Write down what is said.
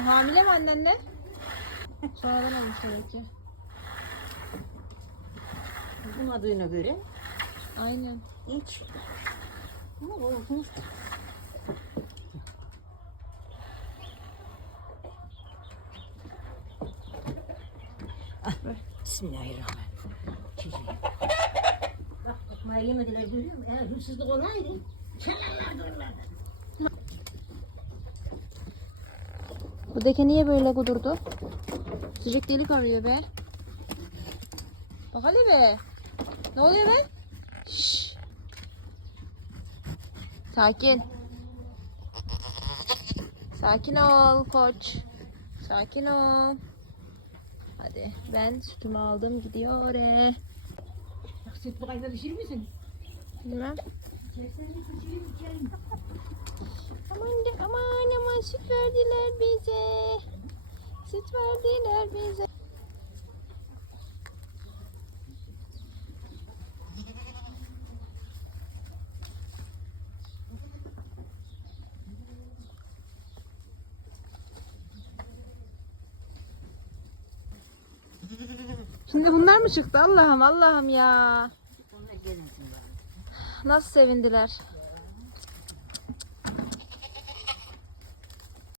hamile mi annenle? Sonradan olmuş demek ki. Bulmadığına göre Aynen. hiç. Ama olmuş. Ah, Bismillahirrahmanirrahim. Çiçeğim. Bak ekmeği yemediler görüyor musun? Eğer hırsızlık olaydı çalarlardı onlardan. Bu deke niye böyle kudurdu? Sıcak delik arıyor be. Bak hele be. Ne oluyor be? Şşş. Sakin. Sakin ol koç. Sakin ol. Hadi ben sütümü aldım gidiyor oraya. Bak süt bu kadar pişirir misin? Bilmem. Aman süt verdiler bize. Süt verdiler bize. Şimdi bunlar mı çıktı Allah'ım Allah'ım ya. Nasıl sevindiler.